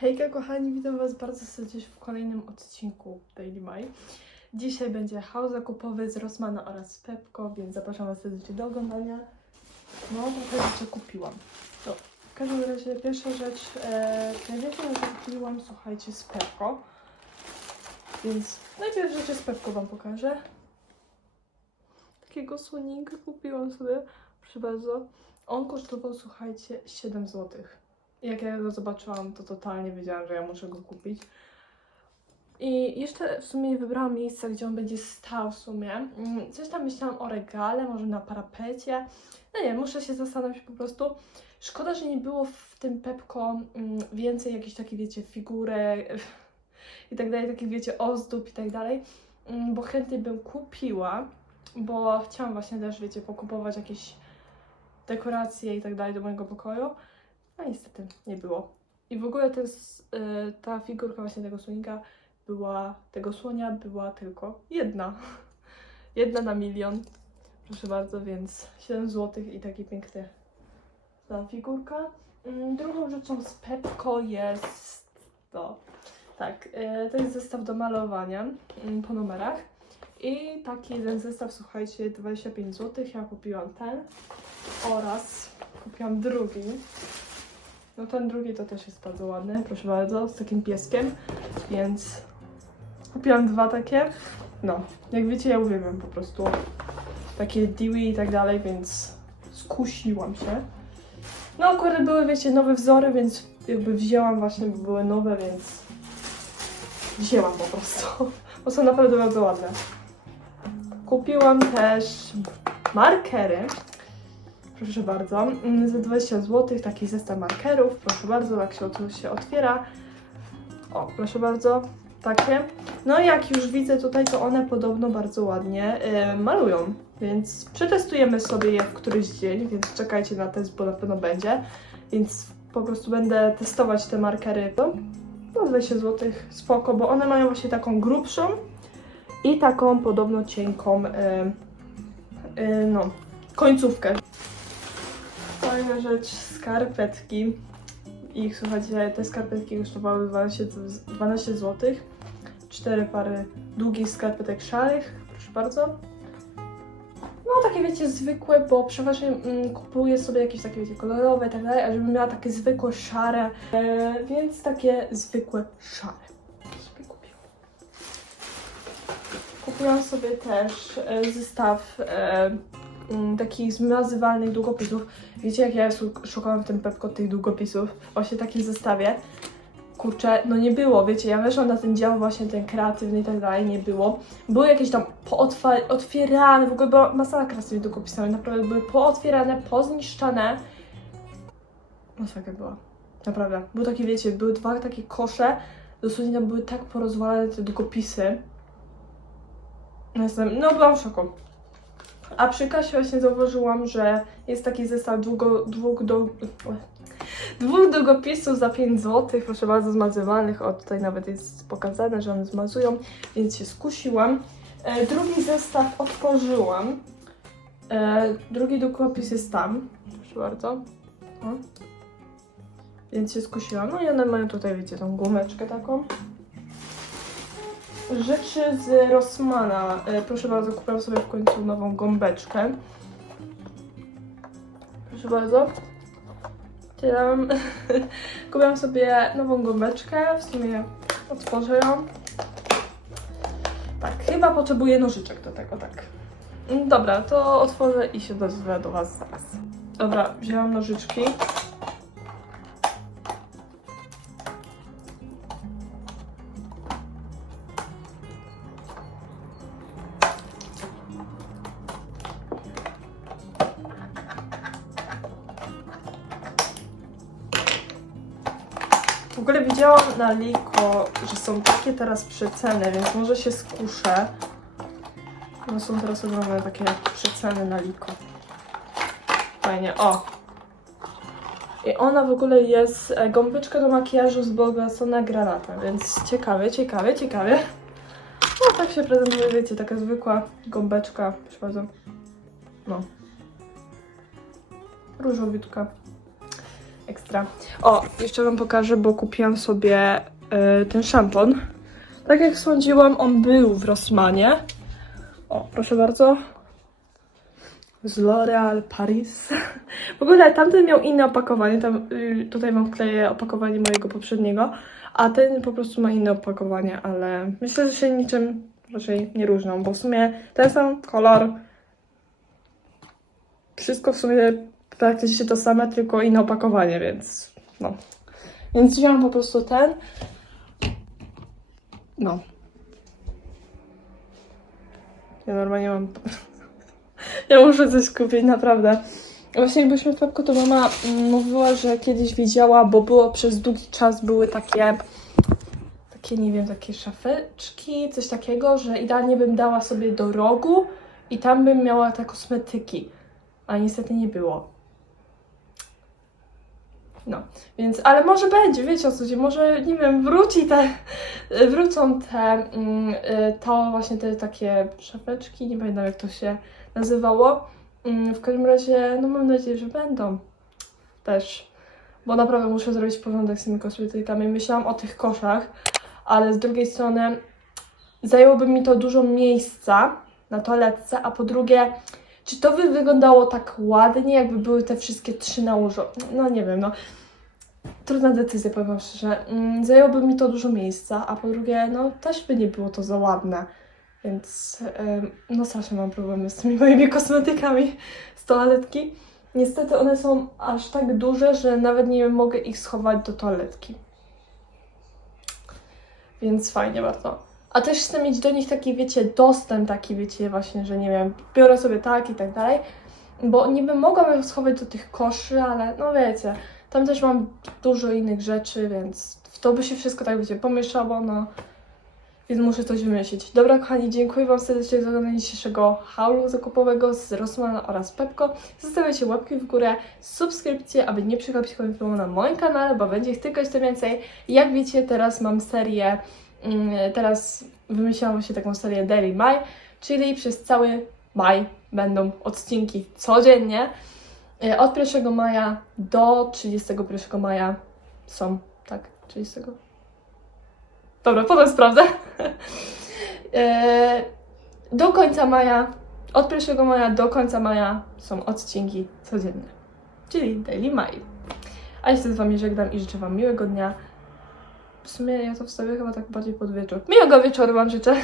Hejka kochani, witam Was bardzo serdecznie w kolejnym odcinku Daily My. Dzisiaj będzie haul zakupowy z Rossmana oraz z Pepko, więc zapraszam Was serdecznie do oglądania. No, trochę rzeczy kupiłam. To w każdym razie pierwsza rzecz, e, rzeczy kupiłam, słuchajcie, z Pepko. Więc najpierw rzeczy z Pepko Wam pokażę. Takiego słonika kupiłam sobie, proszę bardzo. On kosztował, słuchajcie, 7 złotych. Jak ja go zobaczyłam, to totalnie wiedziałam, że ja muszę go kupić. I jeszcze w sumie wybrałam miejsca, gdzie on będzie stał w sumie. Mm, Coś tam myślałam o regale, może na parapecie. No nie, muszę się zastanowić po prostu. Szkoda, że nie było w tym Pepko mm, więcej jakichś takich, wiecie, figurek i tak dalej, takich, wiecie, ozdób i tak dalej, Mm, bo chętnie bym kupiła, bo chciałam właśnie też, wiecie, pokupować jakieś dekoracje i tak dalej do mojego pokoju. A niestety nie było. I w ogóle to jest, y, ta figurka właśnie tego słonika była, tego słonia była tylko jedna. Jedna na milion. Proszę bardzo, więc 7 zł i taki piękny ta figurka. Mm, Drugą rzeczą z Pepko jest to. Tak, y, to jest zestaw do malowania mm, po numerach. I taki jeden zestaw, słuchajcie, 25 zł. Ja kupiłam ten oraz kupiłam drugi. No ten drugi to też jest bardzo ładny, proszę bardzo, z takim pieskiem, więc kupiłam dwa takie. No, jak wiecie, ja uwielbiam po prostu takie diwy i tak dalej, więc skusiłam się. No akurat były, wiecie, nowe wzory, więc jakby wzięłam właśnie, bo były nowe, więc wzięłam po prostu, bo są naprawdę bardzo ładne. Kupiłam też markery. Proszę bardzo, mm, za 20 zł taki zestaw markerów. Proszę bardzo, tak się się otwiera. O, proszę bardzo, takie. No i jak już widzę tutaj, to one podobno bardzo ładnie y, malują, więc przetestujemy sobie je w któryś dzień, więc czekajcie na test, bo na pewno będzie. Więc po prostu będę testować te markery. No, no 20 zł, spoko, bo one mają właśnie taką grubszą i taką podobno cienką, y, y, no, końcówkę. Kolejna rzecz, skarpetki. Ich, słuchajcie, te skarpetki kosztowały 12, z- 12 zł. Cztery pary długich skarpetek szarych, proszę bardzo. No takie wiecie, zwykłe, bo przeważnie mm, kupuję sobie jakieś takie wiecie, kolorowe i tak dalej, a żebym miała takie zwykłe szare, e, więc takie zwykłe szare kupiłam. Kupiłam sobie też e, zestaw e, mm, takich zmazywalnych długopisów. Wiecie, jak ja szukałam w tym Pepko tych długopisów? Właśnie takim zestawie. Kurczę, no nie było, wiecie, ja weszłam na ten dział właśnie ten kreatywny i tak dalej, nie było. Były jakieś tam otwierane, w ogóle była masakra z tymi naprawdę były pootwierane, pozniszczane. Masakra była, naprawdę. Były takie, wiecie, były dwa takie kosze, dosłownie tam były tak porozwalane te długopisy. No, jestem, no byłam w szoku. A przy kasie właśnie zauważyłam, że jest taki zestaw długo, dwóch, do, dwóch długopisów za 5 zł, proszę bardzo, zmazywanych. O, tutaj nawet jest pokazane, że one zmazują, więc się skusiłam. E, drugi zestaw otworzyłam. E, drugi długopis jest tam, proszę bardzo. O. Więc się skusiłam. No i one mają tutaj, wiecie, tą gumeczkę taką. Rzeczy z Rossmana. E, proszę bardzo, kupiłam sobie w końcu nową gąbeczkę. Proszę bardzo. Otwieram. kupiłam sobie nową gąbeczkę. W sumie otworzę ją. Tak, chyba potrzebuję nożyczek do tego, tak. Dobra, to otworzę i się dozwę do Was zaraz. Dobra, wzięłam nożyczki. W ogóle widziałam na Liko, że są takie teraz przeceny, więc może się skuszę. No są teraz ogromne takie przeceny na Liko. Fajnie, o! I ona w ogóle jest e, gąbeczka do makijażu wzbogacona granatem, więc ciekawie, ciekawie, ciekawie. No tak się prezentuje, wiecie, taka zwykła gąbeczka, bardzo. No. Różowiutka. Ekstra. O, jeszcze Wam pokażę, bo kupiłam sobie y, ten szampon. Tak jak sądziłam, on był w Rossmanie. O, proszę bardzo. Z L'Oreal Paris. W ogóle tamten miał inne opakowanie. Tam, y, tutaj Wam wkleję opakowanie mojego poprzedniego. A ten po prostu ma inne opakowanie, ale myślę, że się niczym raczej nie różnią, bo w sumie ten sam kolor. Wszystko w sumie praktycznie to same, tylko inne opakowanie, więc no. Więc wziąłam po prostu ten. No. Ja normalnie mam. ja muszę coś kupić, naprawdę. Właśnie jak w Pepku, to mama mówiła, że kiedyś widziała, bo było przez długi czas były takie takie, nie wiem, takie szafeczki, coś takiego, że idealnie bym dała sobie do rogu i tam bym miała te kosmetyki. A niestety nie było. No, więc, ale może będzie, wiecie o co chodzi, może, nie wiem, wróci te, wrócą te, mm, y, to właśnie te takie szafeczki, nie pamiętam jak to się nazywało. Mm, W każdym razie, no mam nadzieję, że będą też, bo naprawdę muszę zrobić porządek z tymi kosmetykami. Myślałam o tych koszach, ale z drugiej strony zajęłoby mi to dużo miejsca na toaletce, a po drugie, czy to by wyglądało tak ładnie, jakby były te wszystkie trzy nałożone? No nie wiem, no. Trudna decyzja, powiem szczerze. Mm, Zajęłoby mi to dużo miejsca, a po drugie, no też by nie było to za ładne. Więc em, no strasznie mam problemy z tymi moimi kosmetykami z toaletki. Niestety one są aż tak duże, że nawet nie mogę ich schować do toaletki. Więc fajnie bardzo. A też chcę mieć do nich taki, wiecie, dostęp taki, wiecie, właśnie, że nie wiem, biorę sobie tak i tak dalej. Bo niby mogłabym schować do tych koszy, ale no wiecie, tam też mam dużo innych rzeczy, więc w to by się wszystko tak, wiecie, pomieszało, no. Więc muszę coś wymyślić. Dobra, kochani, dziękuję Wam serdecznie za oglądanie dzisiejszego haulu zakupowego z Rossmana oraz Pepko. Zostawiajcie łapki w górę, subskrypcje, aby nie przegapić kolejnych filmów na moim kanale, bo będzie ich tylko jeszcze więcej. Jak wiecie, teraz mam serię, teraz wymyśliłam właśnie taką serię Daily Maj, czyli przez cały maj będą odcinki codziennie. E, Od 1 maja do 31 maja są, tak, 30. Dobra, potem sprawdzę. E, do końca maja, od 1 maja do końca maja są odcinki codzienne, czyli Daily Maj. A ja się z Wami żegnam i życzę Wam miłego dnia. W sumie ja to wstawię chyba tak bardziej pod wieczór. Miłego wieczoru Wam życzę.